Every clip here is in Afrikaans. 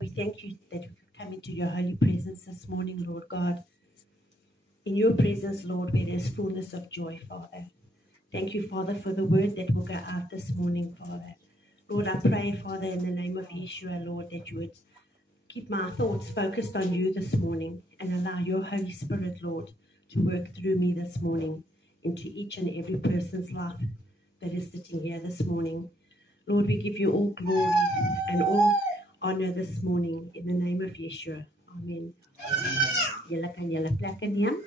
We thank you that we could come into your holy presence this morning, Lord God. In your presence, Lord, where there's fullness of joy, Father. Thank you, Father, for the word that will go out this morning, Father. Lord, I pray, Father, in the name of Yeshua, Lord, that you would keep my thoughts focused on you this morning and allow your Holy Spirit, Lord, to work through me this morning into each and every person's life that is sitting here this morning. Lord, we give you all glory and all honor this morning in the name of Yeshua. Amen. Julle kan julle plekke neem.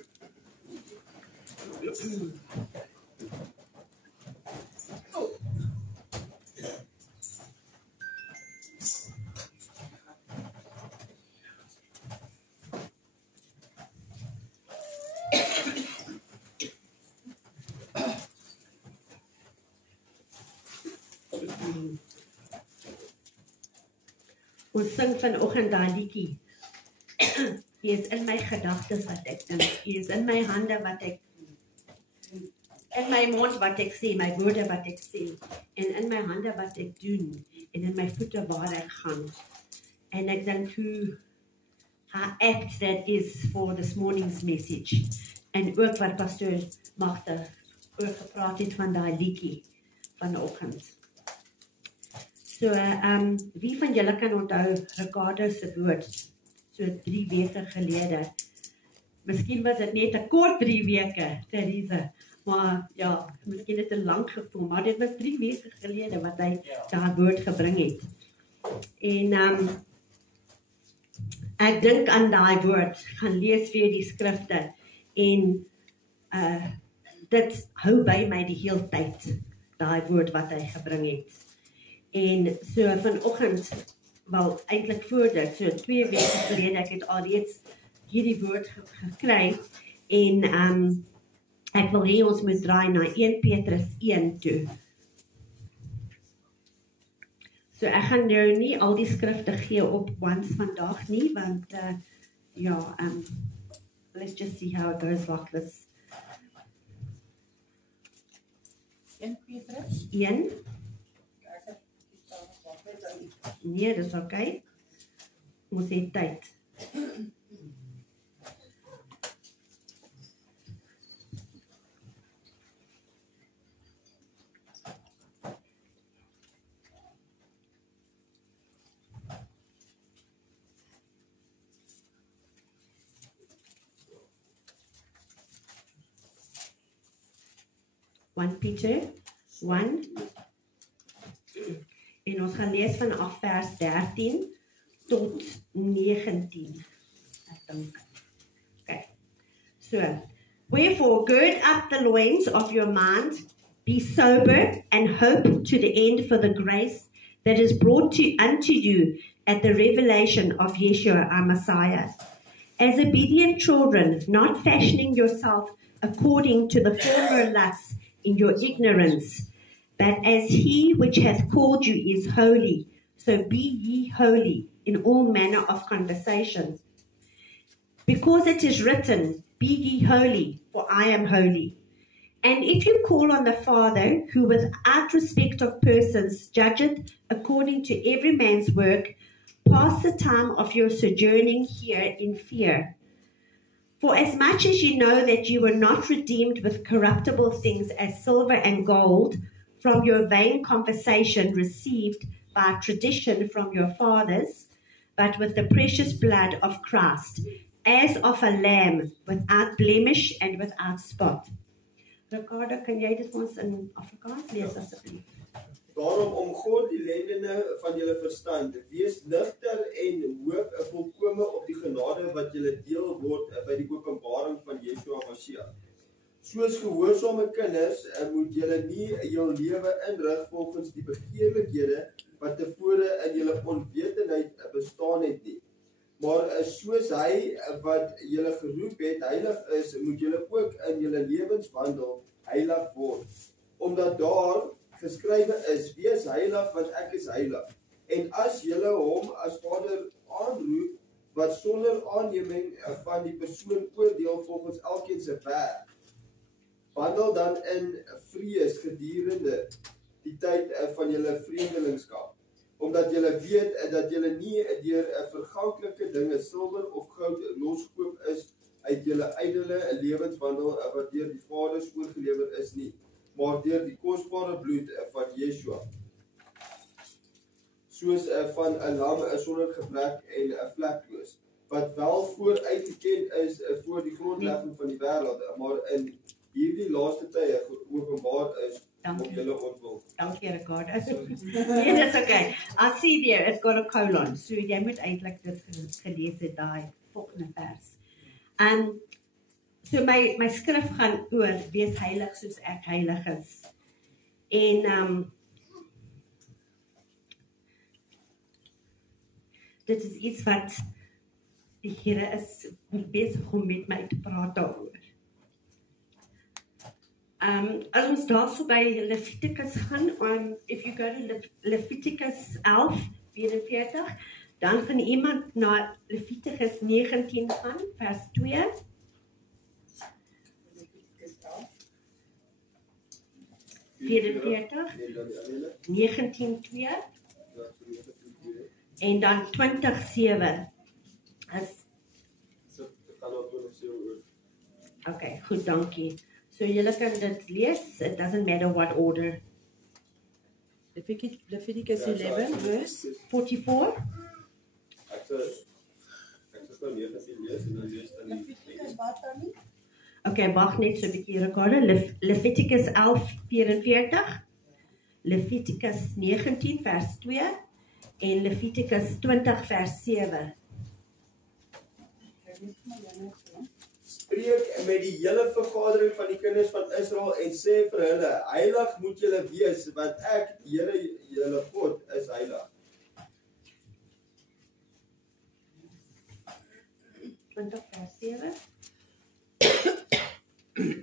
Ons sing vanoggend daai liedjie. Hy is in my gedagtes wat ek dink. Hy is in my hande wat ek in my mond wat ek sê, my woorde wat ek sê, en in my hande wat ek doen, en in my voete waar ek gaan. En ek dink how apt that is for this morning's message. En ook wat pastoor Magda ook gepraat het van daai liedjie vanoggend. So, wie van julle kan onthou Ricardo se woord, so 3 weke gelede. Miskien was dit net 'n kort 3 weke, Theresa, maar ja, miskien het dit lank gevoel, maar dit was 3 weke gelede wat hy daai woord gebring het. En ek dink aan daai woord, gaan lees weer die skrifte, en dit hou by my die hele tyd, daai woord wat hy gebring het. En so vanoggend, wel eintlik voor dit, so 2 weke gelede, ek het alreeds hierdie woord gekry, en ek wil hê ons moet draai na 1 Petrus 1 toe. So ek gaan nou nie al die skrifte gee op once vandag nie, want let's just see how it goes like this. 1 Petrus 1. Nee, dis okay. Ons het tyd. Peter 1. En ons gaan lees vanaf vers 13 tot 19. Ek dink. Okay. So, wherefore gird up the loins of your mind, be sober, and hope to the end for the grace that is brought unto you at the revelation of Yeshua our Messiah. As obedient children, not fashioning yourself according to the former lusts in your ignorance, but as he which hath called you is holy, so be ye holy in all manner of conversation. Because it is written, be ye holy, for I am holy. And if you call on the Father, who without respect of persons judgeth according to every man's work, pass the time of your sojourning here in fear. For as much as you know that you were not redeemed with corruptible things as silver and gold from your vain conversation received by tradition from your fathers, but with the precious blood of Christ, as of a lamb without blemish and without spot. Ricardo, kan jy dit ons in Afrikaans lees asseblief? Daarom om God die lendene van julle verstand, wees nugter en hoop volkome op die genade wat julle deel word by die openbaring van Yeshua Mashiach. Soos gehoorsame kinders moet julle nie jou lewe inrig volgens die begeerlikhede wat tevore in julle onwetendheid bestaan het nie. Maar soos hy wat julle geroep het heilig is, moet julle ook in julle lewenswandel heilig word. Omdat daar geskrywe is, wees heilig want ek is heilig. En as julle hom as Vader aanroep, wat sonder aanneming van die persoon oordeel volgens elkeen se werk, wandel dan in vrees gedurende die tyd van julle vreemdelingskap. omdat julle weet dat julle nie deur verganklike dinge, silwer of goud losgekoop is uit julle ydelle lewenswandel wat deur die Vaders oorgelewer is nie, maar deur die kosbare bloed van Yeshua, soos van 'n lam sonder gebrek en vlekloos, wat wel vooruitgeken is voor die grondlegging van die wêreld, maar in hierdie laaste tye geopenbaar is om julle ontwil. Dankie Ricardo. Nee, dis okay. I see there, it's got a colon. So jy moet eintlik dit gelees het, daai volgende vers. So my skrif gaan oor, wees heilig soos ek heilig is. En dit is iets wat die Here is besig om met my te praat daaroor. As ons daarso by Levitikus gaan, if you go to Levitikus 11:44, dan gaan iemand na Levitikus 19 gaan, vers 2. Levitikus 11. 44, 19:2 en dan 20:7. Okay, goed, dankie. So julle kan dit lees, it doesn't matter what order. Leviticus 11, verse 44. Ek sal nou nie lees en dan lees dan nie. Leviticus wat dan nie? Okay, wag net so 'n bietjie Ricardo. Levitikus 11:44, Levitikus 19 vers 2 en Levitikus 20 vers 7. Spreek met die hele vergadering van die kinders van Israel en sê vir hulle, heilig moet julle wees, want ek, die Here julle God, is heilig. 20 vers 7.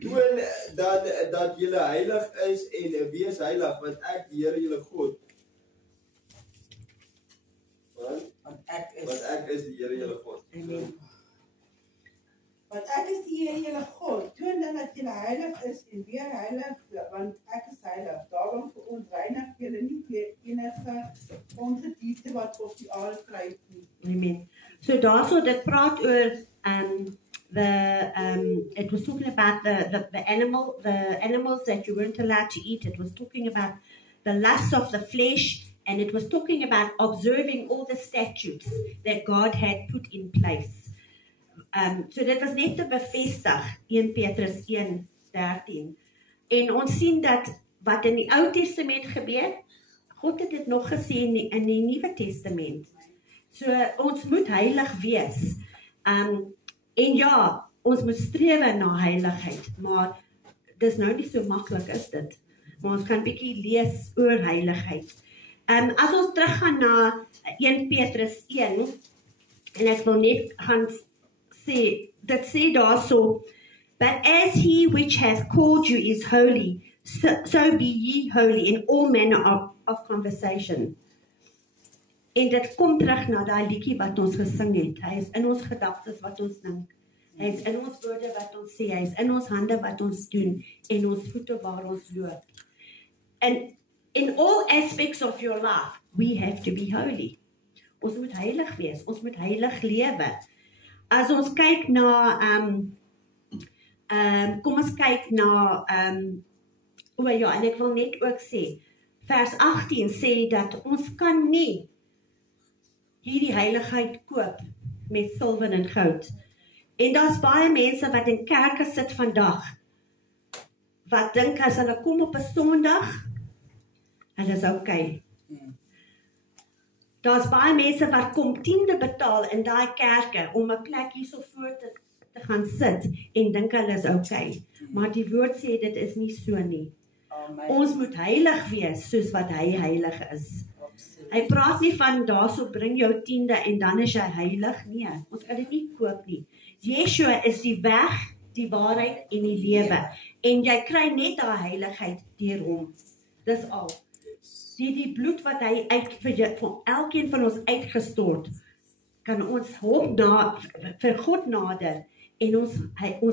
Toon dan dat julle heilig is en wees heilig, want ek, die Here julle God, Want ek is die Here julle God. Amen. Want ek is die Here julle God. Toon dan dat julle heilig is en weer heilig, want ek is heilig. Daarom verontreinig julle nie weer enige ongedierte wat op die aarde kruip nie. Amen. So daarso dit praat oor it was talking about the animals that you weren't allowed to eat. It was talking about the lusts of the flesh, and it was talking about observing all the statutes that God had put in place. So dit was net te bevestig 1 Petrus 1:13. En ons sien dat wat in die Ou Testament gebeur, God het dit nog gesê in die Nuwe Testament. So ons moet heilig wees. En ja, ons moet strewe na heiligheid, maar dis nou nie so maklik is dit. Maar ons kan bietjie lees oor heiligheid. As ons teruggaan na 1 Petrus 1, en ek wil net gaan sê, dit sê daarso, but as he which hath called you is holy, so be ye holy in all manner of conversation. En dit kom terug na daai liedjie wat ons gesing het. Hy is in ons gedagtes wat ons dink. Hy is in ons woorde wat ons sê. Hy is in ons hande wat ons doen en ons voete waar ons loop. And in all aspects of your life, we have to be holy. Ons moet heilig wees. Ons moet heilig lewe. As ons kyk na kom ons kyk na ja, en ek wil net ook sê, vers 18 sê dat ons kan nie hierdie heiligheid koop met silwer en goud. En daar's baie mense wat in kerke sit vandag, wat dink as hulle kom op 'n Sondag, hulle is okay. Daar's baie mense wat kom 10de betaal in daai kerke om 'n plek hierso voor te gaan sit en dink hulle is okay. Maar die woord sê dit is nie so nie. Ons moet heilig wees soos wat hy heilig is. Hy praat nie van daarso bring jou 10de en dan is jy heilig. Nee, ons kan dit nie koop nie. Yeshua is die weg, die waarheid en die lewe. En jy kry net daai heiligheid deur hom. Dis al. Die bloed wat hy vir elkeen van ons uitgestort, kan ons hom vir God nader en ons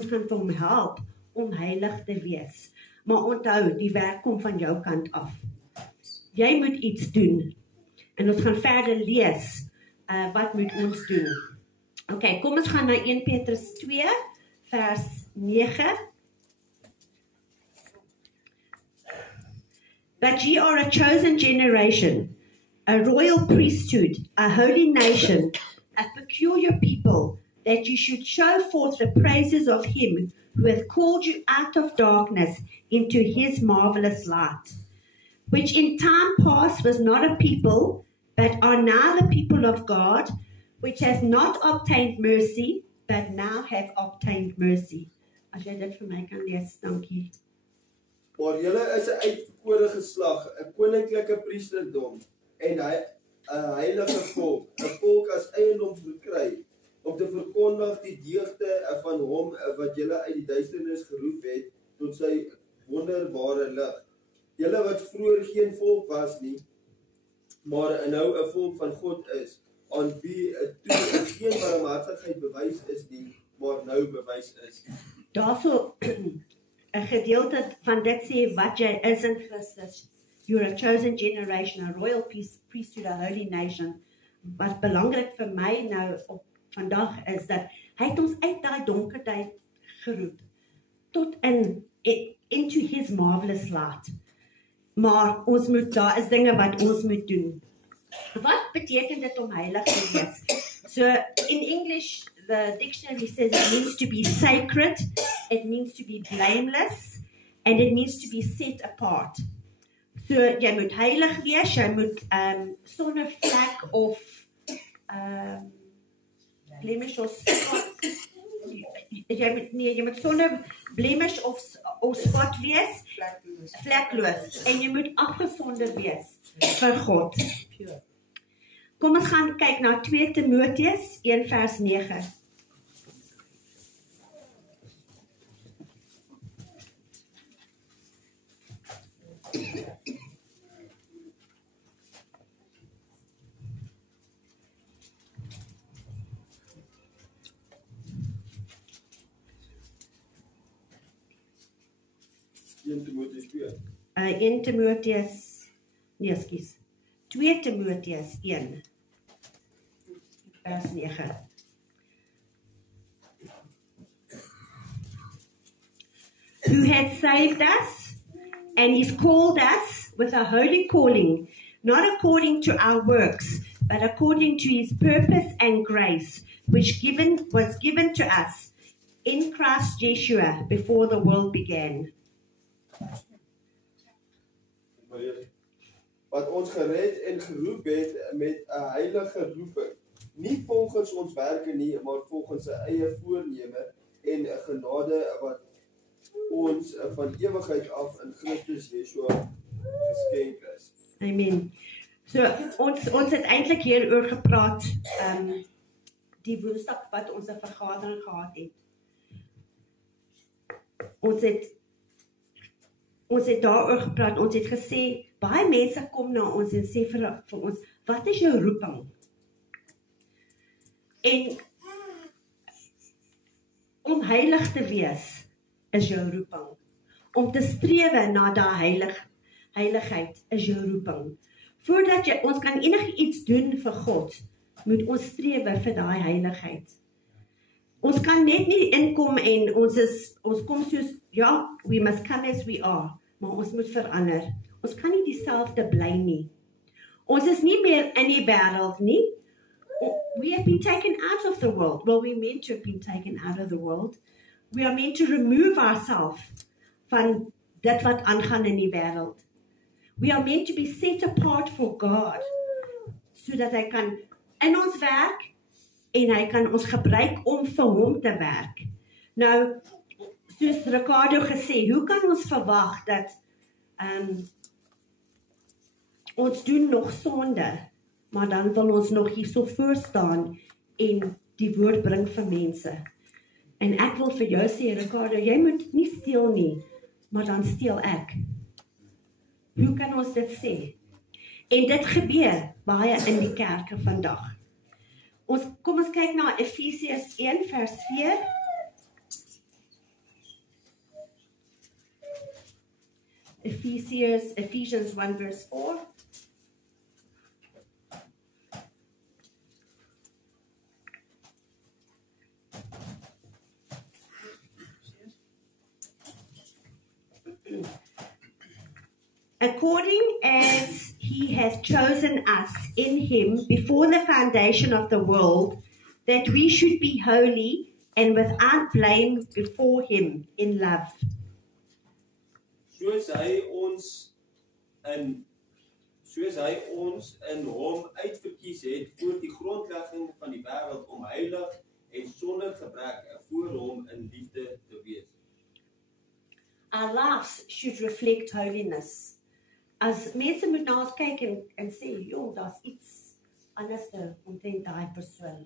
kan vir hom help om heilig te wees. Maar onthou, die werk kom van jou kant af. Jy moet iets doen. En ons gaan verder lees wat moet ons doen. Okay, kom ons gaan na 1 Petrus 2 vers 9. But ye are a chosen generation, a royal priesthood, a holy nation, a peculiar people, that you should show forth the praises of him who hath called you out of darkness into his marvelous light, which in time past was not a people, but are now the people of God, which has not obtained mercy, but now have obtained mercy. As jy dit vir my kan lees, dankie. Maar julle is 'n uitverkore geslag, 'n koninklike priesterdom en 'n heilige volk, 'n volk as eiendom verkry, om te verkondig die deugde van hom wat julle uit die duisternis geroep het tot sy wonderbare lig. Julle wat vroeër geen volk was nie, maar nou 'n volk van God is, aan wie toe geen barmhartigheid bewys is nie, maar nou bewys is. Daarso 'n gedeelte van dit sê wat jy is in Christus. You're a chosen generation, a royal priesthood, a holy nation. Wat belangrik vir my nou op vandag is dat hy het ons uit daai donker tyd geroep tot into his marvelous light. Maar ons moet, daar is dinge wat ons moet doen. Wat beteken dit om heilig te wees? So in English, the dictionary says it means to be sacred, it means to be blameless, and it means to be set apart. So jy moet heilig wees, jy moet sonder vlek of blemish of spot. Jy moet sonder blemish of spot wees, vlekloos, en jy moet afgesonder wees vir God. Kom ons gaan kyk na 2 Timoteus 1 vers 9. Timoteus 2. 1 Timoteus, nee, ekskuus. 2 Timoteus 1 vers 9. Who had saved us and he's called us with a holy calling, not according to our works, but according to his purpose and grace, which was given to us in Christ Yeshua before the world began. Wat ons gered en geroep het met 'n heilige roeping, nie volgens ons werke nie, maar volgens sy eie voorneme en 'n genade wat ons van ewigheid af in Christus Yeshua geskenk is. Amen. So ons het eintlik hieroor gepraat, die Woensdag wat ons 'n vergadering gehad het. Ons het daaroor gepraat, ons het gesê, baie mense kom na ons en sê vir ons, wat is jou roeping? En om heilig te wees is jou roeping. Om te strewe na daai heiligheid is jou roeping. Voordat ons kan enigiets doen vir God, moet ons strewe vir daai heiligheid. Ons kan net nie inkom en ons kom soos, ja, we must come as we are, maar ons moet verander. Ons kan nie dieselfde bly nie. Ons is nie meer in die wêreld nie. We have been taken out of the world. Well, we're meant to have been taken out of the world. We are meant to remove ourselves van dit wat aangaan in die wêreld. We are meant to be set apart for God, sodat hy kan in ons werk en hy kan ons gebruik om vir hom te werk. Nou, soos Ricardo gesê, hoe kan ons verwag dat ons doen nog sonde, maar dan wil ons nog hier so voor staan en die woord bring vir mense. En ek wil vir jou sê, Ricardo, jy moet nie steel nie, maar dan steel ek. Hoe kan ons dit sê? En dit gebeur baie in die kerke vandag. Kom ons kyk na Efesiërs 1 vers 4. Ephesians 1 verse 4. according as he hath chosen us in him before the foundation of the world, that we should be holy and without blame before him in love. Soos hy ons in hom uitverkies het voor die grondlegging van die wêreld om heilig en sonder gebrek voor hom in liefde te wees. Our lives should reflect holiness. As mense moet na ons kyk en sê, jong, daar's iets anders omtrent daai persoon.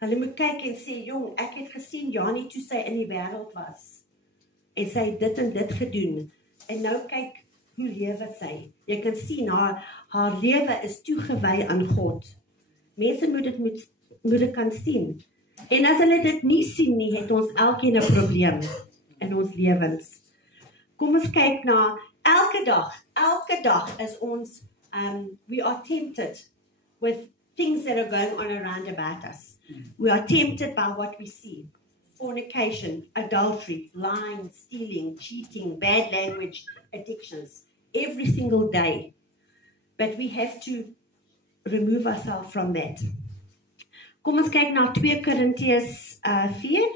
Hulle moet kyk en sê, jong, ek het gesien Janie toe sy in die wêreld was. En sy het dit en dit gedoen. En nou kyk hoe lewe sy. Jy kan sien, haar lewe is toegewy aan God. Mense moet dit kan sien. En as hulle dit nie sien nie, het ons elkeen 'n probleem in ons lewens. Kom ons kyk na elke dag is ons, we are tempted with things that are going on around about us. We are tempted by what we see. Fornication, adultery, lying, stealing, cheating, bad language, addictions, every single day. But we have to remove ourselves from that. Kom ons kyk na 2 Korintiërs 4.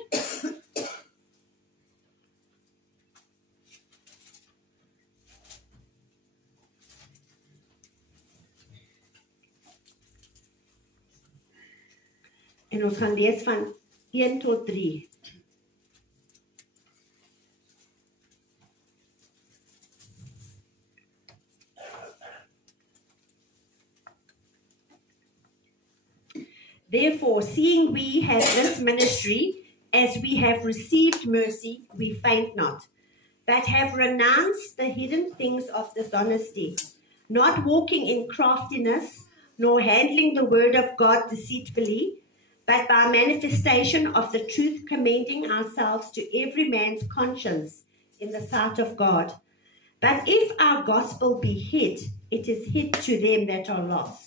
En ons gaan lees van 1 tot 3. Therefore, seeing we have this ministry, as we have received mercy, we faint not, but have renounced the hidden things of dishonesty, not walking in craftiness, nor handling the word of God deceitfully, but by manifestation of the truth commending ourselves to every man's conscience in the sight of God. But if our gospel be hid, it is hid to them that are lost.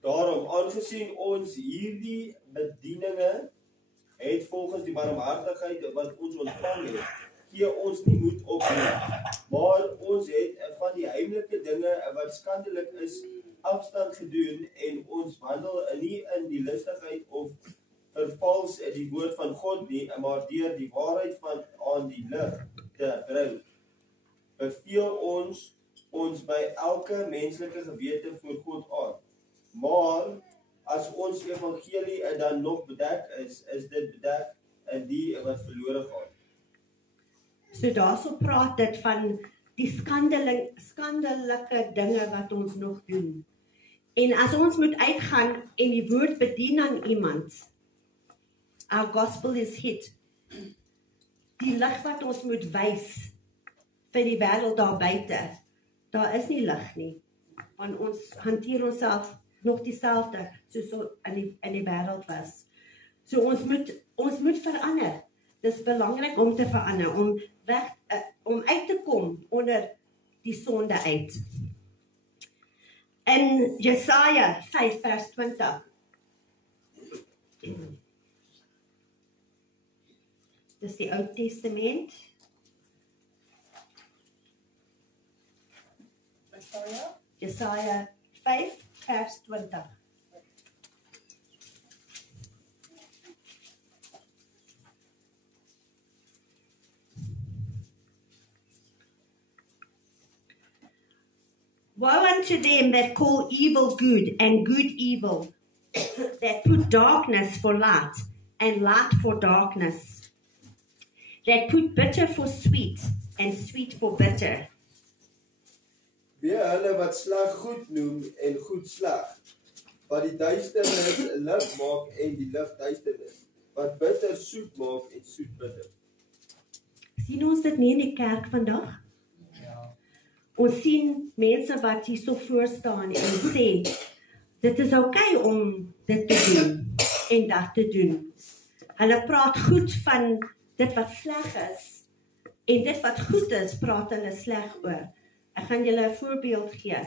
Daarom, aangesien ons hierdie bedieninge het volgens die barmhartigheid wat ons ontvang het, gee ons nie moed op nie, maar ons het van die heimlike dinge wat skandelik is, afstand gedoen en ons wandel nie in die listigheid of vervals die woord van God nie, maar deur die waarheid van aan die lig te bring. Beveel ons by elke menslike gewete voor God aan. Maar as ons evangelie dan nog bedek is dit bedek in die wat verlore gaan. So daarso praat dit van die skandelike dinge wat ons nog doen. En as ons moet uitgaan en die woord bedien aan iemand, our gospel is hid. Die lig wat ons moet wys vir die wêreld daar buite, daar is nie lig nie. Want ons hanteer onsself nog dieselfde soos in die wêreld was. So ons moet verander. Dis belangrik om te verander, om uit te kom onder die sonde uit. In Jesaja 5 vers 20. Dis die Ou Testament. Jesaja 5 vers 20. Woe unto them that call evil good and good evil, that put darkness for light and light for darkness, that put bitter for sweet and sweet for bitter. Wee hulle wat sleg goed noem en goed sleg, wat die duisternis lig maak en die lig duisternis, wat bitter soet maak en soet bitter. Sien ons dit nie in die kerk vandag? Ons sien mense wat hier so voor staan en sê, dit is okay om dit te doen en dat te doen. Hulle praat goed van dit wat sleg is en dit wat goed is, praat hulle sleg oor. Ek gaan julle 'n voorbeeld gee.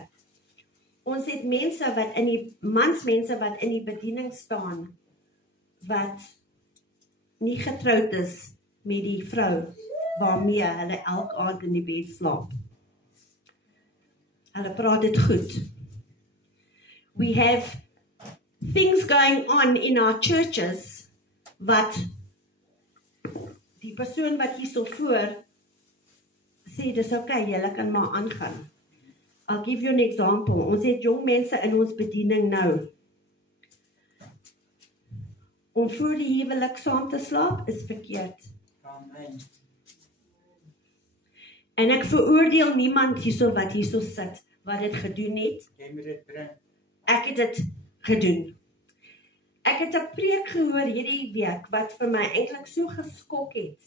Ons het mansmense wat in die bediening staan, wat nie getroud is met die vrou waarmee hulle elke aand in die bed slaap. Hulle praat dit goed. We have things going on in our churches wat die persoon wat hier so voor sê, dis okay, julle kan maar aangaan. I'll give you an example. Ons het jong mense in ons bediening nou. Om voor die huwelik saam te slaap is verkeerd. Amen. En ek veroordeel niemand hierso wat hierso sit, wat dit gedoen het. Jy moet dit bring. Ek het dit gedoen. Ek het 'n preek gehoor hierdie week wat vir my eintlik so geskok het.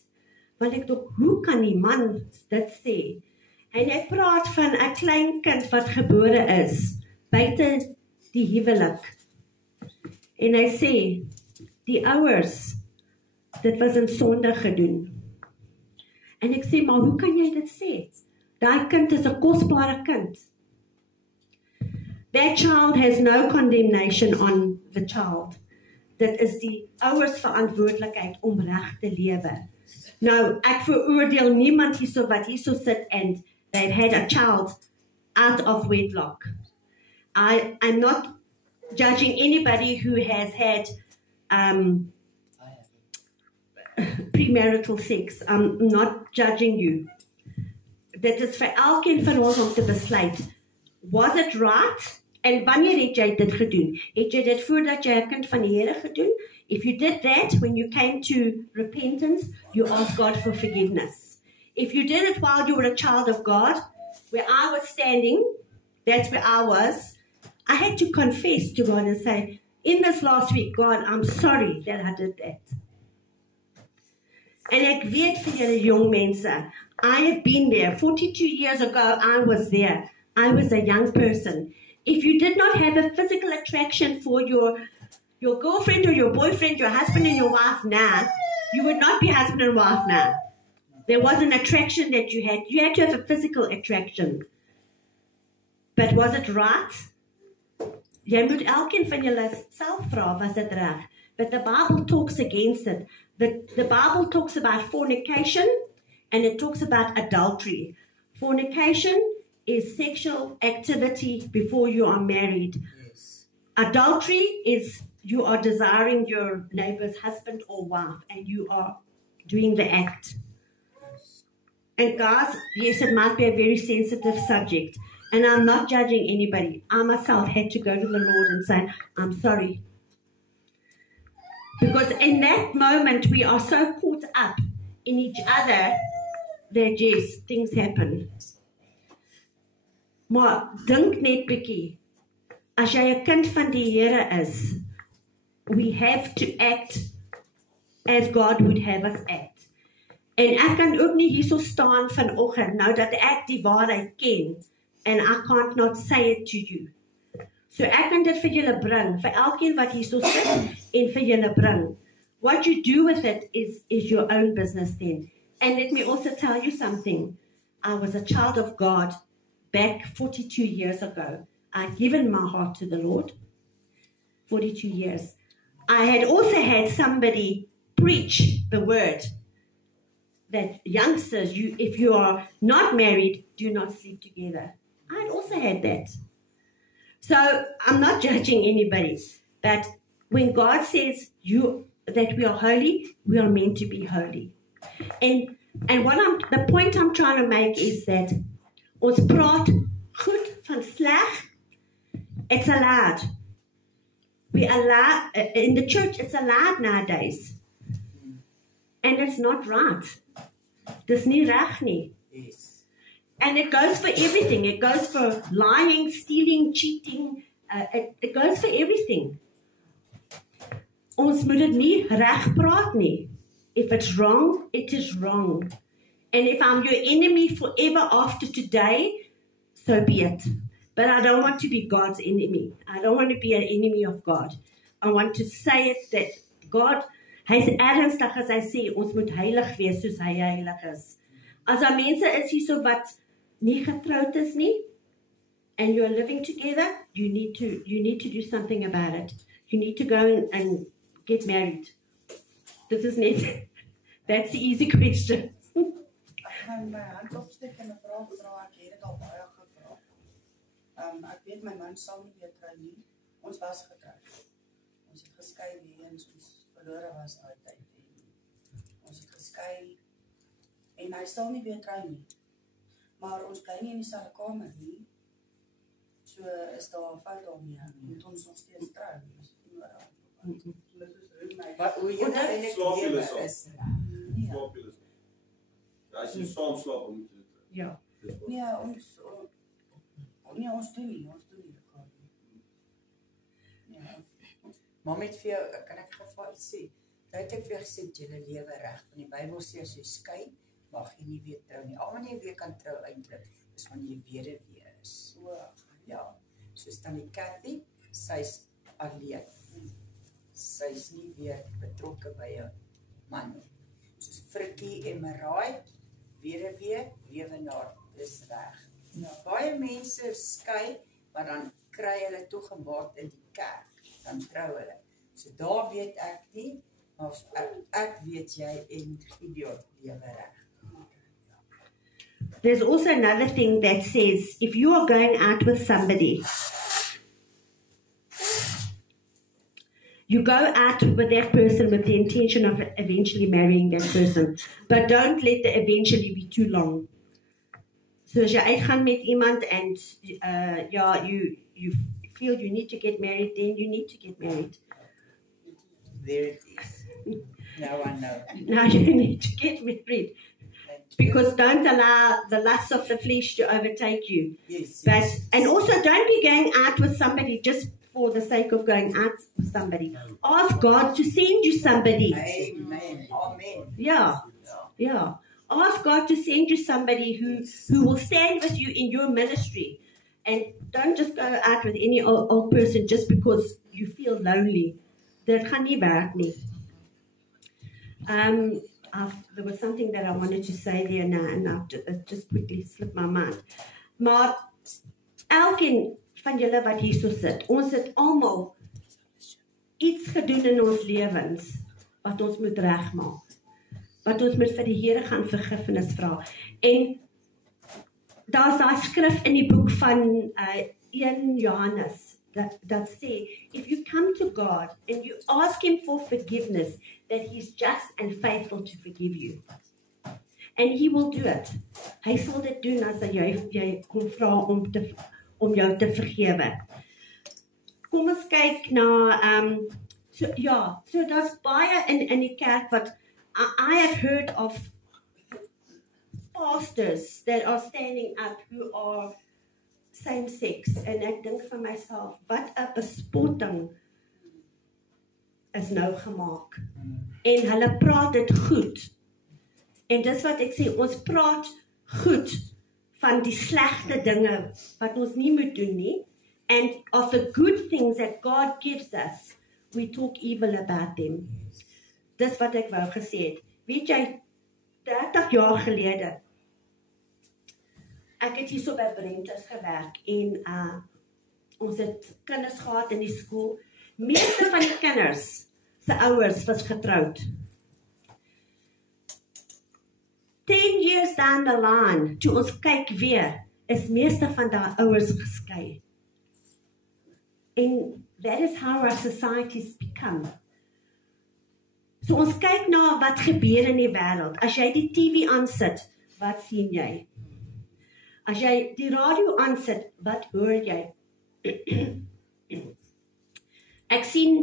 Want ek dink, hoe kan die man dit sê? En hy praat van 'n klein kind wat gebore is buite die huwelik. En hy sê, die ouers, dit was in sonde gedoen. En ek sê, maar hoe kan jy dit sê? Daai kind is 'n kosbare kind. That child has no condemnation on the child. Dit is die ouers verantwoordelikheid om reg te lewe. Nou, ek veroordeel niemand hierso wat hierso sit and they've had a child out of wedlock. I'm not judging anybody who has had premarital sex. I'm not judging you. Dit is vir elkeen van ons om te besluit. Was it right? En wanneer het jy dit gedoen? Het jy dit voordat jy 'n kind van die Here gedoen? If you did that, when you came to repentance, you asked God for forgiveness. If you did it while you were a child of God, where I was standing, that's where I was, I had to confess to God and say, in this last week, God, I'm sorry that I did that. En ek weet vir julle jong mense, I have been there. 42 years ago, I was there. I was a young person. If you did not have a physical attraction for your girlfriend or your boyfriend, your husband and your wife now, you would not be husband and wife now. There was an attraction that you had. You had to have a physical attraction. But was it right? Jy moet elkeen van julle self vra, was dit reg? But the Bible talks against it. The Bible talks about fornication and it talks about adultery. Fornication is sexual activity before you are married. Yes. Adultery is you are desiring your neighbor's husband or wife and you are doing the act. And guys, yes, it might be a very sensitive subject. And I'm not judging anybody. I myself had to go to the Lord and say, I'm sorry. Because in that moment, we are so caught up in each other that, yes, things happen. Maar dink net bietjie, as jy 'n kind van die Here is, we have to act as God would have us act. En ek kan ook nie hierso staan vanoggend nou dat ek die waarheid ken and I can't not say it to you. So ek kan dit vir julle bring, vir elkeen wat hierso sit en vir julle bring. What you do with it is your own business then. And let me also tell you something. I was a child of God back 42 years ago. I'd given my heart to the Lord. 42 years. I had also had somebody preach the word that youngsters, if you are not married, do not sleep together. I'd also had that. So I'm not judging anybody, but when God says that we are holy, we are meant to be holy. And the point I'm trying to make is that ons praat goed van sleg. It's allowed. We allow in the church. It's allowed nowadays, and it's not right. Dis nie reg nie. Yes. And it goes for everything. It goes for lying, stealing, cheating. It goes for everything. Ons moet dit nie reg praat nie. If it's wrong, it is wrong. And if I'm your enemy forever after today, so be it. But I don't want to be God's enemy. I don't want to be an enemy of God. I want to say it that God, hy's ernstig as hy sê, ons moet heilig wees soos hy heilig is. As daar mense is hier so wat nie getroud is nie, and you're living together, you need to do something about it. You need to go and get married. This is net. That's the easy question. gaan my hand opsteek en 'n vraag vra, ek het dit al baie gevra. Ek weet my man sal nie weer trou nie. Ons was getroud. Ons het geskei weens ons verlore was daai tyd. Ons het geskei en hy sal nie weer trou nie. Maar ons bly nie in dieselfde kamer nie. So is daar 'n fout daarmee. Moet ons nog steeds trou? Ons het nie nodig. Maar hoe jy eintlik Slaap julle lewe saam? is. Nee. Slaap julle saam? Ja, as jy saam slaap, dan moet jy dit. Ja. Nee, ons doen nie mekaar nie. Ja. Maar met vir jou, kan ek gou iets sê? Jy het ek vir gesê jy lewe reg. Want die Bybel sê as jy skei, mag jy nie weer trou nie. Al wanneer jy weer kan trou eintlik, is wanneer jy weduwee is. So, Ja, soos dan die Kathy, sy's alleen. Sy's nie weer betrokke by 'n man nie. Soos Frikkie en Maraai, weduwee, weewenaar, dis reg. ja. Baie mense skei, maar dan kry hulle toegemaak in die kerk, dan trou hulle. So daar weet ek nie, maar ek weet jy en Gideon lewe reg. There's also another thing that says, if you are going out with somebody, you go out with that person with the intention of eventually marrying that person, but don't let the eventually be too long. So as jy uitgaan met iemand and you feel you need to get married, then you need to get married. There it is. Now I know. Now you need to get married. Because don't allow the lust of the flesh to overtake you. Yes, But yes. and also don't be going out with somebody just for the sake of going out with somebody. Ask God to send you somebody. Amen. Amen. Yeah, yeah. Ask God to send you somebody who will stand with you in your ministry. And don't just go out with any old person just because you feel lonely. That gaan nie werk nie. There was something that I wanted to say there now, and it just quickly slipped my mind. Maar elkeen van julle wat hier so sit, ons het almal iets gedoen in ons lewens wat ons moet regmaak. Wat ons moet vir die Here gaan vergifnis vra. En daar's daai skrif in die boek van 1 Johannes that say, if you come to God and you ask Him for forgiveness, that He's just and faithful to forgive you. And He will do it. Hy sal dit doen as jy kom vra om jou te vergewe. Kom ons kyk na, so daar's baie in die kerk wat, I have heard of pastors that are standing up who are same sex, en ek dink vir myself, wat 'n bespotting is nou gemaak. En hulle praat dit goed. En dis wat ek sê, ons praat goed van die slegte dinge wat ons nie moet doen nie, and of the good things that God gives us, we talk evil about them. Dis wat ek wou gesê het. Weet jy, 30 jaar gelede, ek het hier so by Brentus gewerk en ons het kinders gehad in die skool. Meeste van die kinders se ouers was getroud. 10 years down the line, toe ons kyk weer, is meeste van daai ouers geskei. And that is how our societies become. So ons kyk na wat gebeur in die wêreld. As jy die TV aansit, wat sien jy? As jy die radio aansit, wat hoor jy? Ek sien,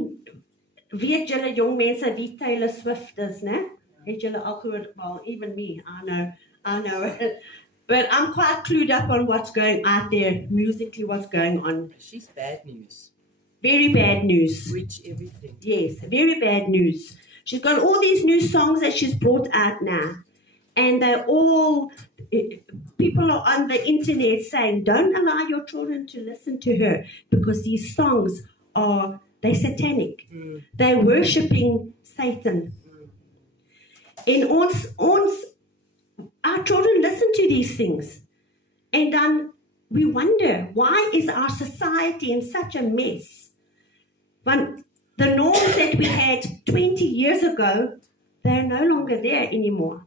weet julle jong mense wie Taylor Swift is, né? Het julle al gehoor? Well, even me, I know. But I'm quite clued up on what's going out there, musically what's going on. She's bad news. Very bad news. Which everything. Yes, very bad news. She's got all these new songs that she's brought out now. And they're all, people are on the internet saying, don't allow your children to listen to her because these songs they're satanic. They're worshipping Satan. And our children listen to these things. And then we wonder, why is our society in such a mess? When the norms that we had 20 years ago, they're no longer there anymore.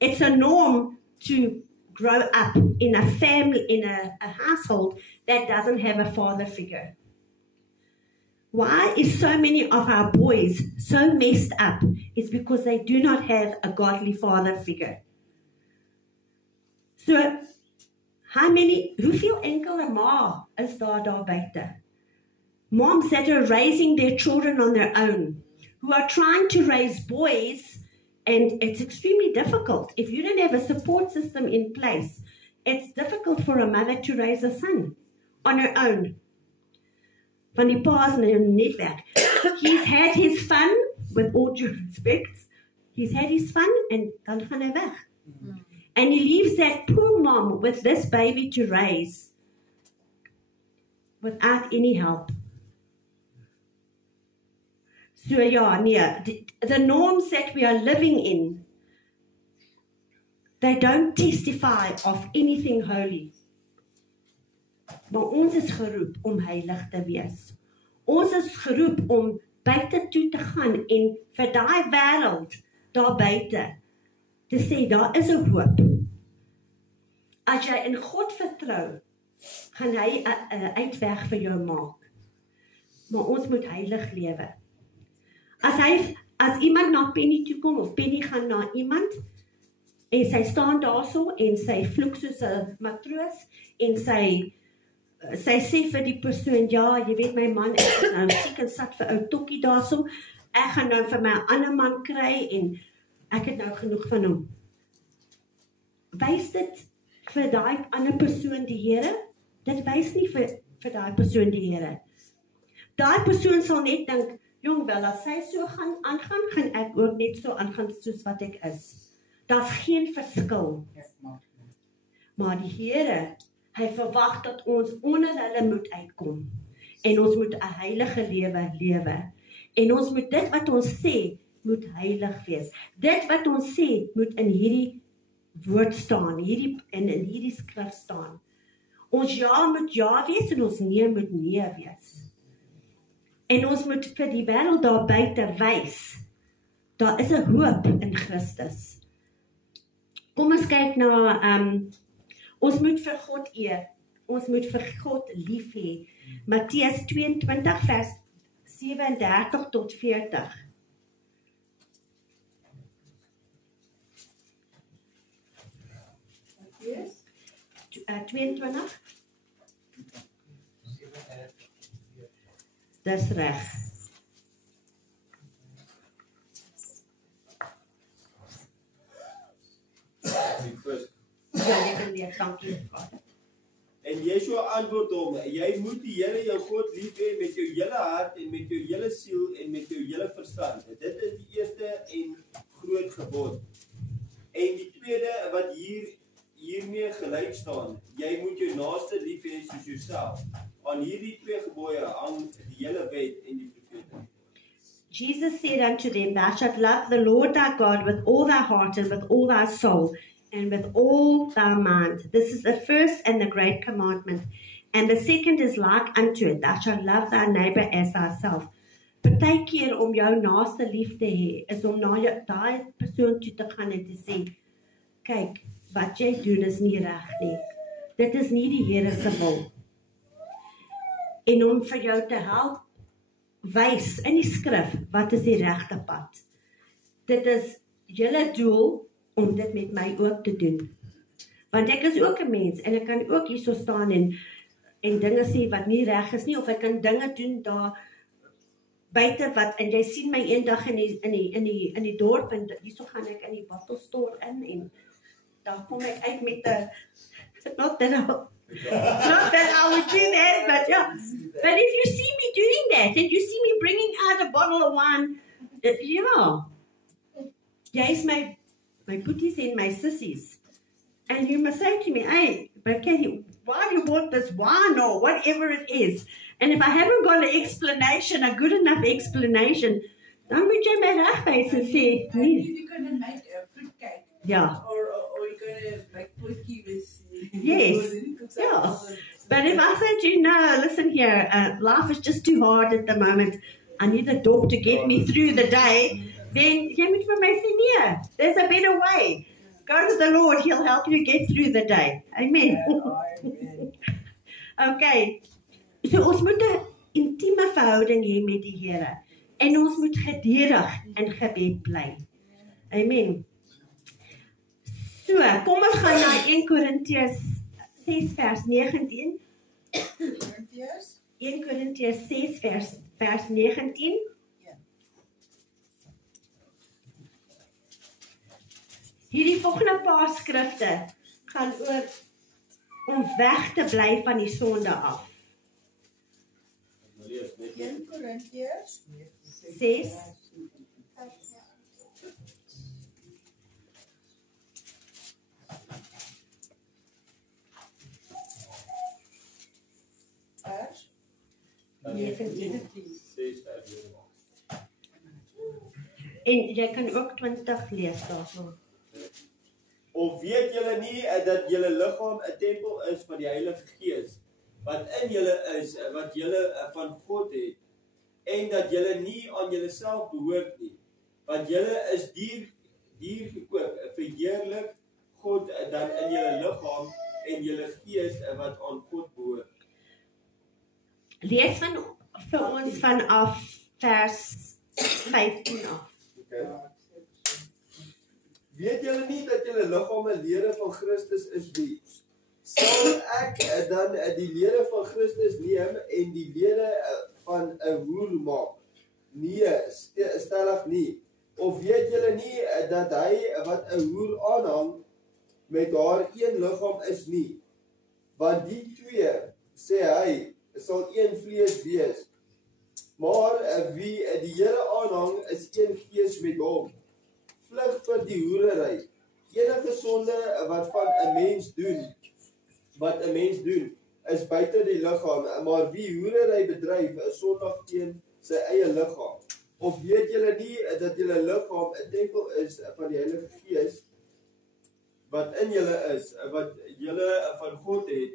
It's a norm to grow up in a family, in a household that doesn't have a father figure? Why is so many of our boys so messed up? It's because they do not have a godly father figure. So, hoeveel enkele ma is daar buite? Moms that are raising their children on their own, who are trying to raise boys, and it's extremely difficult. If you don't have a support system in place, it's difficult for a mother to raise a son on her own. Van die pa's in die netwerk. He's had his fun, with all due respect. He's had his fun, and dan gaan hy weg. And he leaves that poor mom with this baby to raise without any help. So yeah, the norms that we are living in, they don't testify of anything holy. Maar ons is geroep om heilig te wees. Ons is geroep om buite toe te gaan en vir daai wêreld daar buite te sê daar is 'n hoop. As jy in God vertrou, gaan hy 'n uitweg vir jou maak. Maar ons moet heilig lewe. As iemand na Penny toe kom of Penny gaan na iemand en sy staan daarso en sy vloek soos 'n matroos en sy sê vir die persoon, ja, jy weet my man is nou siek en sat vir ou Tokkie daarso, ek gaan nou vir my 'n ander man kry en ek het nou genoeg van hom. Wys dit vir daai ander persoon die Here? Dit wys nie vir daai persoon die Here. Daai persoon sal net dink, jong wel, as sy so aangaan, gaan ek ook net so aangaan soos wat ek is. Daar's geen verskil. Maar die Here, hy verwag dat ons onder hulle moet uitkom. En ons moet 'n heilige lewe lewe. En ons moet dit wat ons sê, moet heilig wees. Dit wat ons sê, moet in hierdie woord staan, in hierdie skrif staan. Ons ja moet ja wees en ons nee moet nee wees. En ons moet vir die wêreld daar buite wys, daar is 'n hoop in Christus. Kom ons kyk na, ons moet vir God eer, ons moet vir God lief hê. Matteus 22 vers 37 tot 40. Yes. 22. Dis reg. Ja, jy kan leer, dankie. En Yeshua antwoord hom, jy moet die Here jou God lief hê met jou hele hart en met jou hele siel en met jou hele verstand. Dit is die eerste en groot gebod. En die tweede wat hiermee gelyk staan, jy moet jou naaste lief hê soos jouself. Aan hierdie twee gebooie hang die hele wet en die profete. Jesus said unto them, Thou shalt love the Lord thy God with all thy heart and with all thy soul and with all thy mind. This is the first and the great commandment. And the second is like unto it, Thou shalt love thy neighbor as thyself. Partykeer om jou naaste lief te hê, is om na daai persoon toe te gaan en te sê, kyk, wat jy doen is nie reg nie. Dit is nie die Here se wil. En om vir jou te help wys in die skrif wat is die regte pad. Dit is julle doel om dit met my ook te doen. Want ek is ook 'n mens en ek kan ook hierso staan en dinge sê wat nie reg is nie, of ek kan dinge doen daar buite wat, en jy sien my eendag in die dorp en hierso gaan ek in die bottle store in en dan kom ek uit met 'n not that I would do that, but yeah. But if you see me doing that, and you see me bringing out a bottle of wine, jy's my putties and my sissies. And you must say to me, hey, but Kathy, why do you want this wine or whatever it is? And if I haven't got an explanation, a good enough explanation, dan moet jy my regwys en sê, nee. If you're going to make a fruitcake, Yeah. or you're going to make turkey with... Yes. Yeah. But if I say to you, no, listen here, life is just too hard at the moment. I need a dog to get me through the day. Then jy moet vir my sê, nee, there's a better way. Go to the Lord, He'll help you get through the day. Amen. Amen. Okay. So ons moet 'n intieme verhouding hê met die Here en ons moet gedurig in gebed bly. Amen. So, kom ons gaan na 1 Korintiërs 6 vers 19. Korintiërs 1 Korintiërs 6 vers 19. Hierdie volgende paar skrifte gaan oor om weg te bly van die sonde af. 1 Korintiërs 6 vers 19. En jy kan ook 20 lees daarso. Of weet julle nie dat julle liggaam 'n tempel is van die Heilige Gees, wat in julle is, wat julle van God het, en dat julle nie aan julleself behoort nie, want julle is duur gekoop, verheerlik God dan in julle liggaam en julle gees wat aan God behoort. Lees vir ons vanaf vers 15 af. Okay. Weet julle nie dat julle liggame lede van Christus is nie? Sal ek dan die lede van Christus neem en die lede van 'n hoer maak? Nee, stellig nie. Of weet julle nie dat hy wat 'n hoer aanhang met haar een liggaam is nie? Want die twee, sê hy, sal een vlees wees. Maar wie die Here aanhang is een gees met hom. Vlug vir die hoerery. Enige sonde wat 'n mens doen, is buite die liggaam, maar wie hoerery bedryf, is sondig teen sy eie liggaam. Of weet julle nie dat julle liggaam 'n tempel is van die Heilige Gees, wat in julle is, wat julle van God het,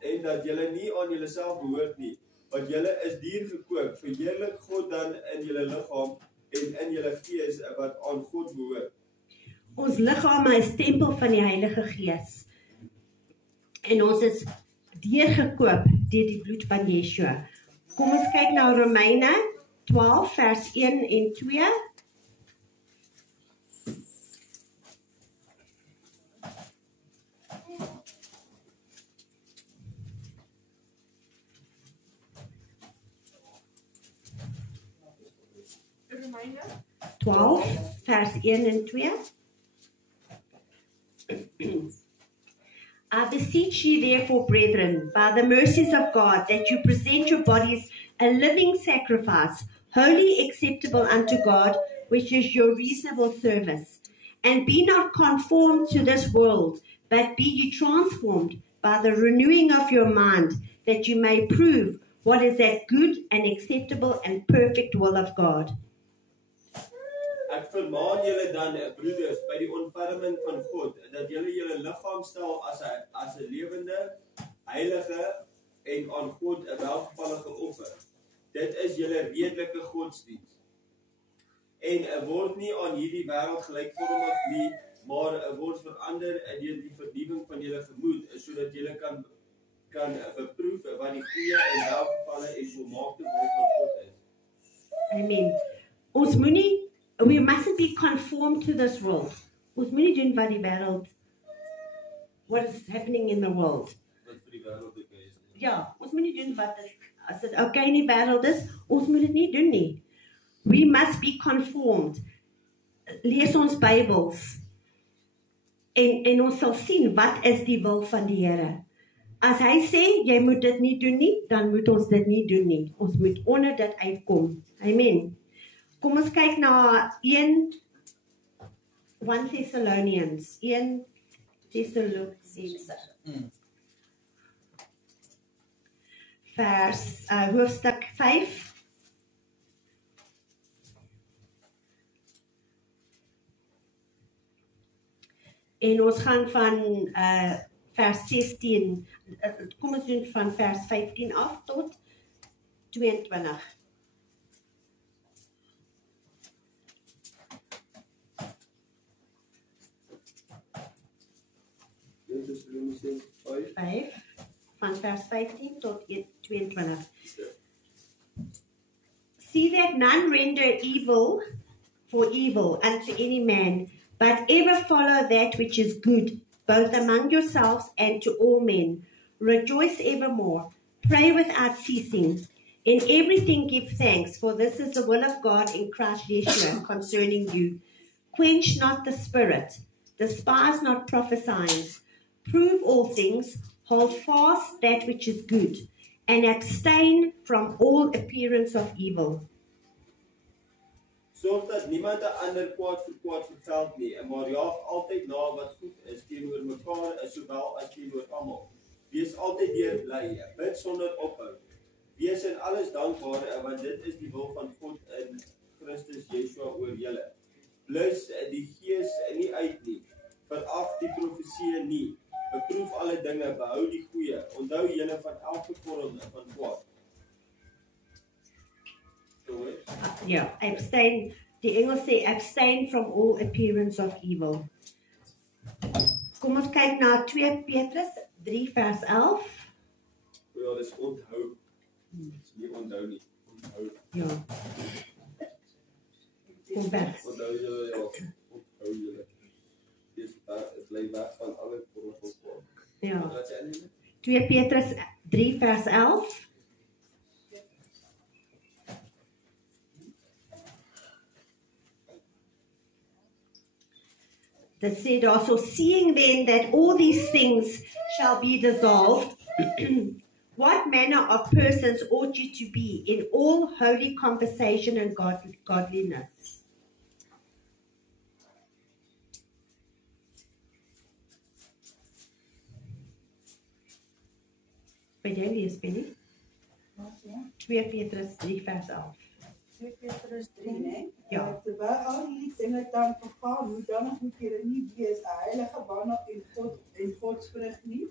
en dat julle nie aan julleself behoort nie, want julle is duur gekoop, verheerlik God dan in julle liggaam en in julle gees wat aan God behoort. Ons liggame is tempel van die Heilige Gees. En ons is deurgekoop deur die bloed van Yeshua. Kom ons kyk na Romeine 12 vers 1 en 2. Romeine 12 vers 1 en 2. I beseech you therefore, brethren, by the mercies of God, that you present your bodies a living sacrifice, wholly acceptable unto God, which is your reasonable service. And be not conformed to this world, but be ye transformed by the renewing of your mind, that you may prove what is that good and acceptable and perfect will of God. Ek vermaan julle dan, broeders, by die ontferming van God, dat julle julle liggaam stel as 'n lewende, heilige en aan God 'n welgevallige offer. Dit is julle redelike godsdienst. En word nie aan hierdie wêreld gelykvormig nie, maar word verander deur die vernuwing van julle gemoed, sodat julle kan beproef wat die goeie en welgevalle en volmaakte wil van God is. Amen. We mustn't be conformed to this world. Ons moenie doen wat die wêreld, what is happening in the world. Wat vir die wêreld ook is. Ja, ons moenie doen wat as dit okay in die wêreld is, ons moet dit nie doen nie. We must be conformed. Lees ons Bybels. En ons sal sien wat is die wil van die Here. As hy sê jy moet dit nie doen nie, dan moet ons dit nie doen nie. Ons moet onder dit uitkom. Amen. Kom ons kyk na 1 Thessalonians. 1 Thessalonians. Vers hoofstuk 5. En ons gaan van vers 16, kom ons doen van vers 15 af tot 22. Genesis 5. 5, van vers 15 tot 22. See that none render evil for evil unto any man, but ever follow that which is good, both among yourselves and to all men. Rejoice evermore. Pray without ceasing. In everything give thanks, for this is the will of God in Christ Yeshua concerning you. Quench not the spirit, despise not prophesying. Prove all things, hold fast that which is good, and abstain from all appearance of evil. Sorg dat niemand 'n ander kwaad vir kwaad vergeld nie, maar jaag altyd na wat goed is teenoor mekaar, sowel as teenoor almal. Wees altyd deur bly, bid sonder ophou. Wees in alles dankbaar, want dit is die wil van God in Christus Yeshua oor julle. Blus die gees nie uit nie, verag die profesie nie, beproef alle dinge, behou die goeie, onthou julle van elke vorm van kwaad. Yeah, abstain. Die Engels sê abstain from all appearance of evil. Kom ons kyk na 2 Petrus 3 vers 11. Ja, dis onthou. Dis nie onthou nie, onthou. Ja. Kom weg. Onthou julle, ja, onthou julle. Het bly weg van alle vorm van kwaad. Ja. Wat sê jy? 2 Petrus 3 vers 11. That said also, seeing then that all these things shall be dissolved, what manner of persons ought you to be in all holy conversation and godliness? By jy lees, Penny? 2 Petrus 3 vers 11. 2 Petrus 3, né? Ja. Terwyl al hierdie dinge dan vergaan, hoe dan moet julle nie wees 'n heilige wanhoop en godsvrug nie.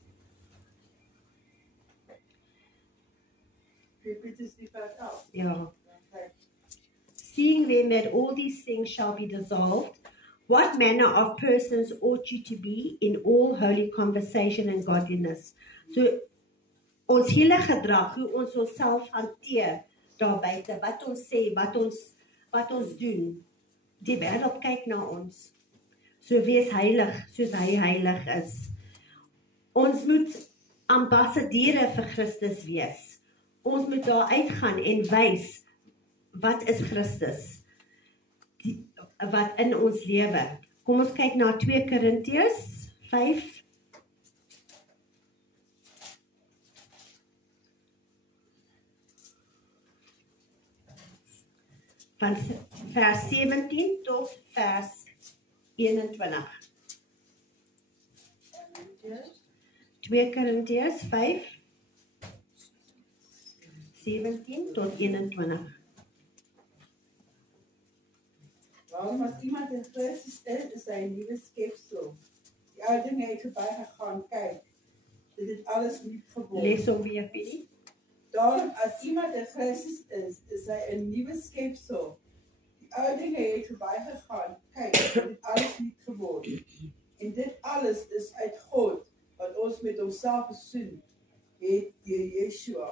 2 Petrus 3 vers 11. Ja. Seeing then that all these things shall be dissolved, what manner of persons ought you to be in all holy conversation and godliness? So, ons hele gedrag, hoe ons onsself hanteer daar buite, wat ons sê, wat ons doen, die wêreld kyk na ons. So wees heilig, soos hy heilig is. Ons moet ambassadeure vir Christus wees. Ons moet daar uitgaan en wys, wat is Christus? Wat in ons lewe. Kom ons kyk na 2 Korintiërs 5. Van vers 17 tot vers 21. 2 Korintiërs 5, 17 tot 21. Waarom as iemand in Christus is hy 'n nuwe skepsel. Die ou dinge het verbygegaan, kyk, dit het alles nuut geword. Lees hom weer, Penny. Daarom as iemand in Christus is hy 'n nuwe skepsel. Die ou dinge het verbygegaan, kyk, dit het alles nuut geword. En dit alles is uit God, wat ons met homself versoen het deur Yeshua.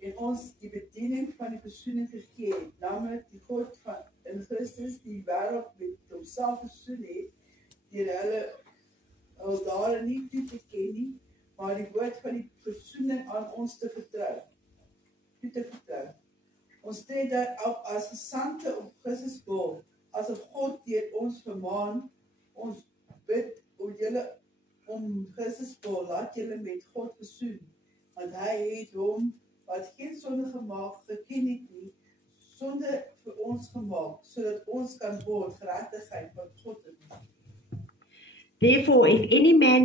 En ons die bediening van die versoening gegee het, naamlik die God van in Christus die wêreld met homself versoen het, deur hulle dade nie toe te ken nie, maar die woord van die versoening aan ons te vertrou. Ons tree daarop as gesandte op Christus wil, asof God deur ons vermaan, ons bid om Christus wil, laat julle met God versoen, want hy het hom wat geen sonde gemaak geken het nie, sonde vir ons gemaak, sodat ons kan word geregtigheid van God is. Therefore, if any man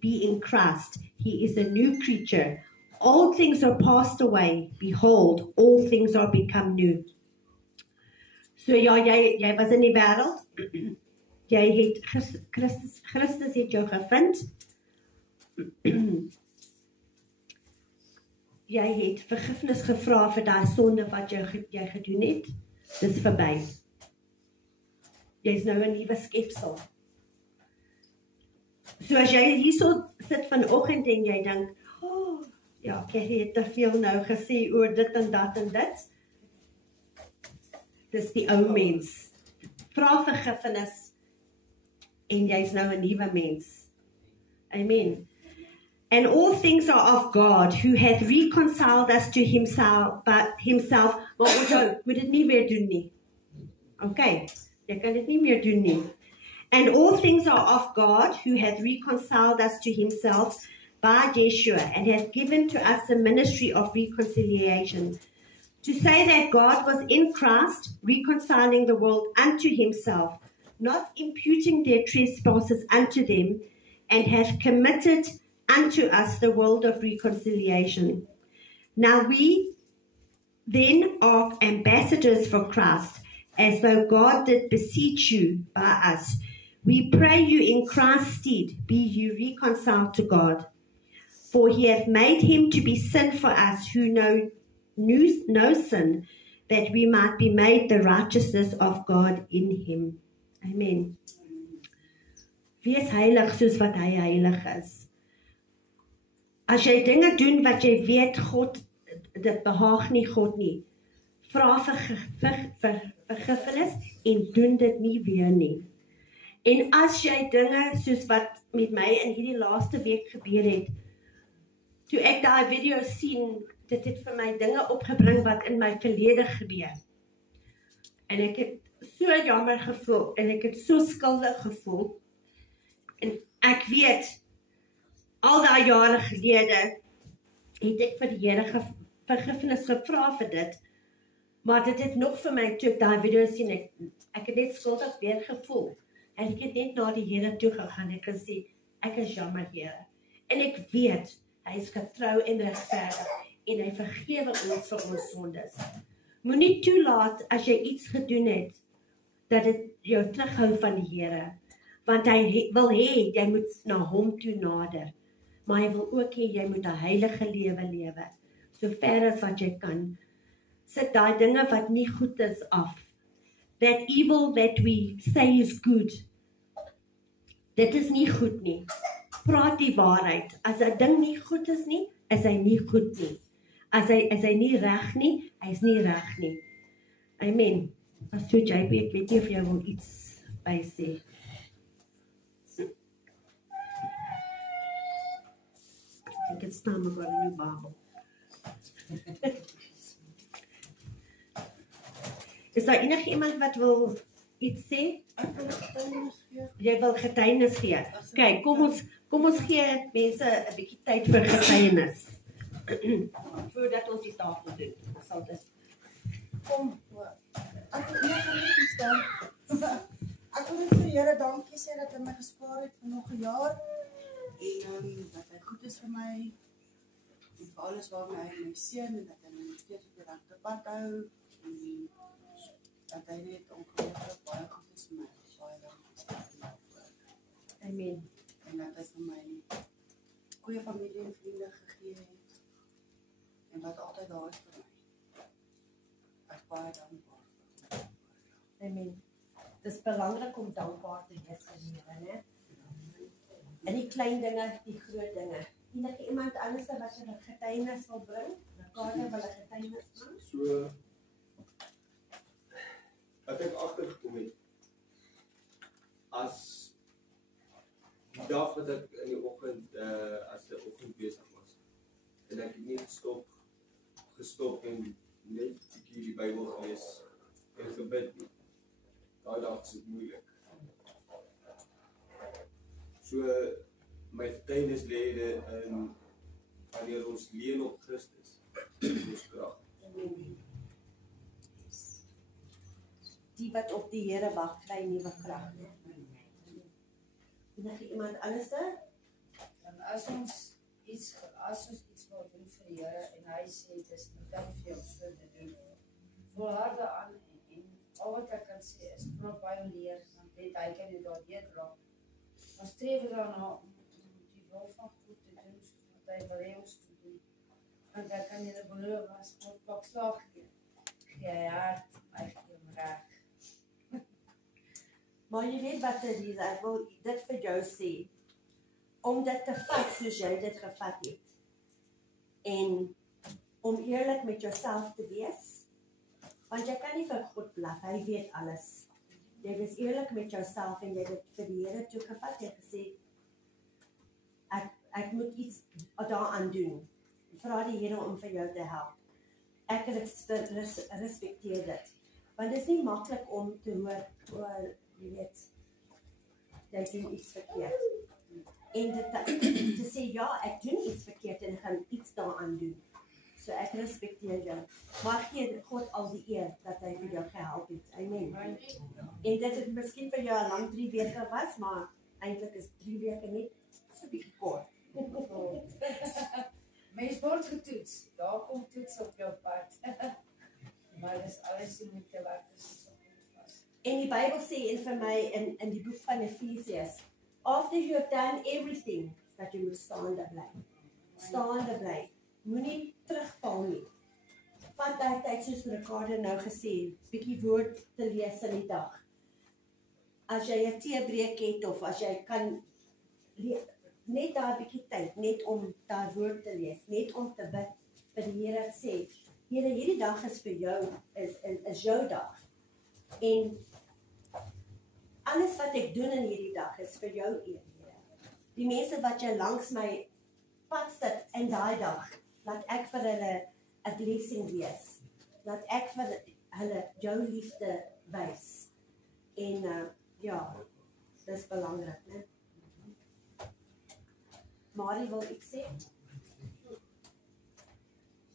be in Christ, he is a new creature. All things are passed away. Behold, all things are become new. So ja, jy was in die wêreld. Jy het Christus het jou gevind. Jy het vergifnis gevra vir daai sonde wat jy gedoen het. Dis verby. Jy's nou 'n nuwe skepsel. So as jy hierso sit vanoggend en jy dink, oh, ja, ek het te veel nou gesê oor dit en dat en dit. Dis die ou mens. Vra vergifnis en jy's nou 'n nuwe mens. Amen. And all things are of God, who hath reconciled us to himself, maar ons moet dit nie weer doen nie. Okay, jy kan dit nie meer doen nie. And all things are of God, who hath reconciled us to himself by Yeshua, and hath given to us the ministry of reconciliation. To say that God was in Christ, reconciling the world unto himself, not imputing their trespasses unto them, and hath committed unto us the world of reconciliation. Now we then are ambassadors for Christ, as though God did beseech you by us. We pray you in Christ's stead, be you reconciled to God. For he hath made him to be sin for us who know no sin, that we might be made the righteousness of God in him. Amen. Wees heilig soos wat hy heilig is. As jy dinge doen wat jy weet God, dit behaag nie God nie, vra vergifnis en doen dit nie weer nie. En as jy dinge soos wat met my in hierdie laaste week gebeur het, toe ek daai video sien, dit het vir my dinge opgebring wat in my verlede gebeur. En ek het so jammer gevoel en ek het so skuldig gevoel. En ek weet, al daai jare gelede het ek vir die Here vergifnis gevra vir dit, maar dit het nog vir my toe ek daai video sien, ek het net skuldig weer gevoel. En ek het net na die Here toe gegaan en gesê, ek is jammer Here. En ek weet, hy is getrou en regverdig en hy vergewe ons vir ons sondes. Moenie toelaat as jy iets gedoen het, dat dit jou terughou van die Here. Want hy wil hê, jy moet na hom toe nader. Maar hy wil ook hê, jy moet 'n heilige lewe lewe. So ver as wat jy kan. Sit daai dinge wat nie goed is af. That evil that we say is good. Dit is nie goed nie. Praat die waarheid. As 'n ding nie goed is nie, is hy nie goed nie. As hy nie reg nie, hy is nie reg nie. Amen. Pastor JP, ek weet nie of jy wil iets by sê. Ek het staan maar oor 'n nuwe Bybel. Is daar enige iemand wat wil iets sê? Jy wil getuienis gee. Kyk, kom ons gee mense 'n bietjie tyd vir getuienis. Voordat ons die tafel doen. Sal dit. Kom, ek wil net staan. Ek wil net vir die Here dankie sê dat hy my gespaar het vir nog 'n jaar. En dat hy goed is vir my. En vir alles waarmee hy my seën en dat hy my nog steeds op die regte pad hou. En dat hy net ongelooflik baie goed is vir my. Baie dankie vir my. Amen. En dat hy vir my goeie familie en vriende gegee het. En wat altyd daar is vir my. Ek baie dankbaar. Amen. Het is belangrik om dankbaar te wees vir die Here, né? En die klein dinge, die groot dinge. Enige iemand anders wat 'n getuienis wil bring? Ricardo wil 'n getuienis bring? So wat ek agtergekom het, as die dag wat ek in die oggend, as die oggend besig was, en ek het nie gestop en net 'n bietjie die Bybel gelees en gebid nie. Daai dag is dit moeilik. So my getuienis lê in wanneer ons leun op Christus, ons krag. Die wat op die Here wag, kry nuwe krag. Enige iemand anders? En as ons iets wil doen vir die Here en hy sê dit is nie tyd vir jou so te doen. Volharde aan en al wat ek kan sê is probeer baie leer, want net hy kan jou daardeur dra. Maar streef daarna om die wil van goed te doen, soos wat hy wil hê ons te doen. Want dan kan jy die beloof as God pak slag gee. Gee hy hart, hy gee hom reg. Maar jy weet wat dit is, ek wil dit vir jou sê. om dit te vat soos jy dit gevat het. En om eerlik met jouself te wees, want jy kan nie vir God blaf, hy weet alles. Jy was eerlik met jouself en jy het dit vir die Here toe gevat en gesê, ek moet iets daaraan doen. Vra die Here om vir jou te help. Ek respekteer dit. Want dit is nie maklik om te hoor, jy weet, jy doen iets verkeerd. En dit te sê, ja, ek doen iets verkeerd en ek gaan iets daaraan doen. So ek respekteer jou. Maar gee God al die eer dat hy vir jou gehelp het. Amen. En dit het miskien vir jou 'n lang 3 weke was, maar eintlik is 3 weke net so bietjie kort. Mens word getoets. Daar kom toets op jou pad. Maar dis alles die moeite werd is op jou vas. En die Bybel sê vir my in die boek van Efesiërs, after you have done everything, dat jy moet staande bly. Staande bly. Moenie terugval nie. Vat daai tyd soos Ricardo nou gesê, bietjie woord te lees in die dag. As jy 'n teebreek het of as jy kan net daai bietjie tyd, net om daai woord te lees, net om te bid vir die Here sê, Here, hierdie dag is vir jou, is jou dag. En alles wat ek doen in hierdie dag is vir jou eer, Here. Die mense wat jy langs my pad sit in daai dag, laat ek vir hulle 'n blessing wees. Laat ek vir hulle jou liefde wys. En ja, dis belangrik, né? Marie wil iets sê?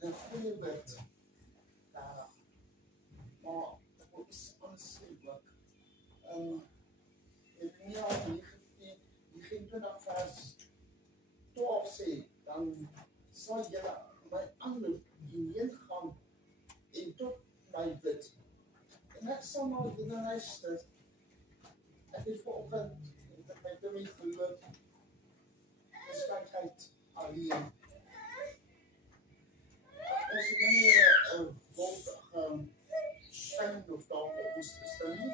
'n goeie bid. Maar dit is onseker. Ek nie al die 20 vers 12 sê, dan sal jy my aanloop hierheen gaan en tot my bid. En ek sal nou die luister. Ek het vanoggend met my dominee gehoor, beskikheid alleen. Ons het nie 'n wolk staan of daar op ons staan nie.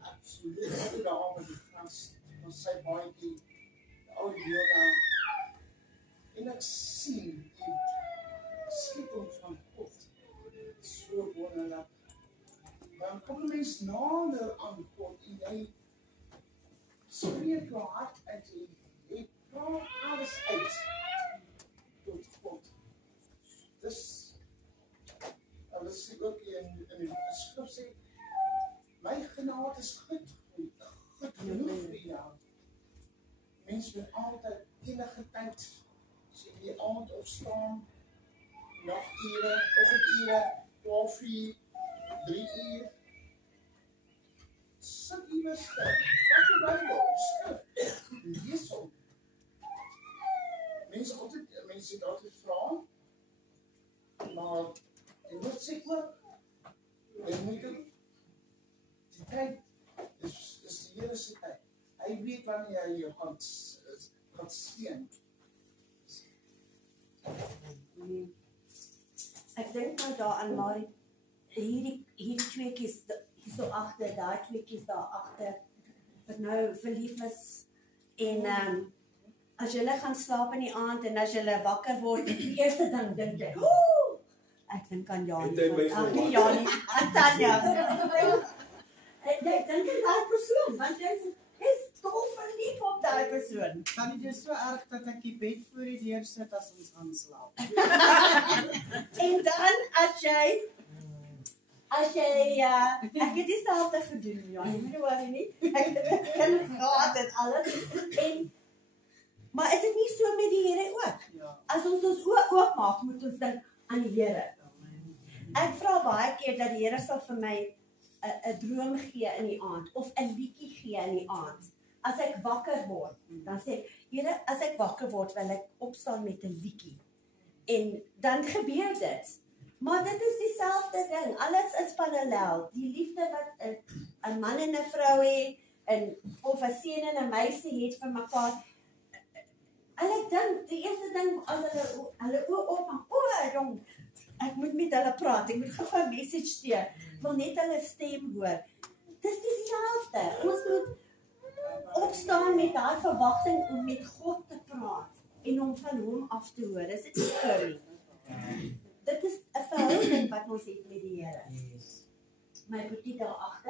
Absoluut, ek het daar met die Frans, ons sy baadjie, die ou Jona, en ek sien die skeping van God, so wonderlik. Dan kom 'n mens nader aan God en jy spreek jou hart uit en jy praat alles uit tot God. Dus, hulle sê ook in die skrif sê, my genade is goed genoeg vir jou. Mens moet altyd enige tyd, as jy die aand opstaan, nagture, oggendure, 12 uur, 3 uur, sit iewers stil, vat jou Bybel, skrif, lees hom. Mense het altyd vra, maar jy moet sê ook, jy moet die tyd is die Here se tyd. Hy weet wanneer jy jou gaan seën. Ek dink nou daaraan, maar hierdie tweeetjies hier so agter, daai tweeetjies daar agter, wat nou verlief is en as julle gaan slaap in die aand en as julle wakker word, die eerste ding dink jy, ek dink aan Janie. Nie Janie, aan Tanya. Jy dink aan daai persoon, want jy is dol verlief op daai persoon. Dan dit is so erg dat ek die bed voor die deur sit as ons gaan slaap. En dan as jy ek het dieselfde gedoen, Janie, nie worry nie. Ek het kinders gehad en alles. Maar is dit nie so met die Here ook? Ja. As ons oë oopmaak, moet ons dink aan die Here. Ek vra baie keer dat die Here sal vir my 'n droom gee in die aand of 'n liedjie gee in die aand. As ek wakker word, dan sê ek, Here, as ek wakker word, wil ek opstaan met 'n liedjie. En dan gebeur dit. Maar dit is dieselfde ding. Alles is parallel. Die liefde wat 'n man en 'n vrou het en of 'n seun en 'n meisie het vir mekaar. Hulle dink, die eerste ding as hulle oë oopmaak, jong, ek moet met hulle praat, ek moet gou 'n message stuur, ek wil net hulle stem hoor. Dis dieselfde. Ons moet opstaan met daai verwagting om met God te praat en om van hom af te hoor. Is dit nie so nie? Dit is 'n verhouding wat ons het met die Here. My boetie daar agter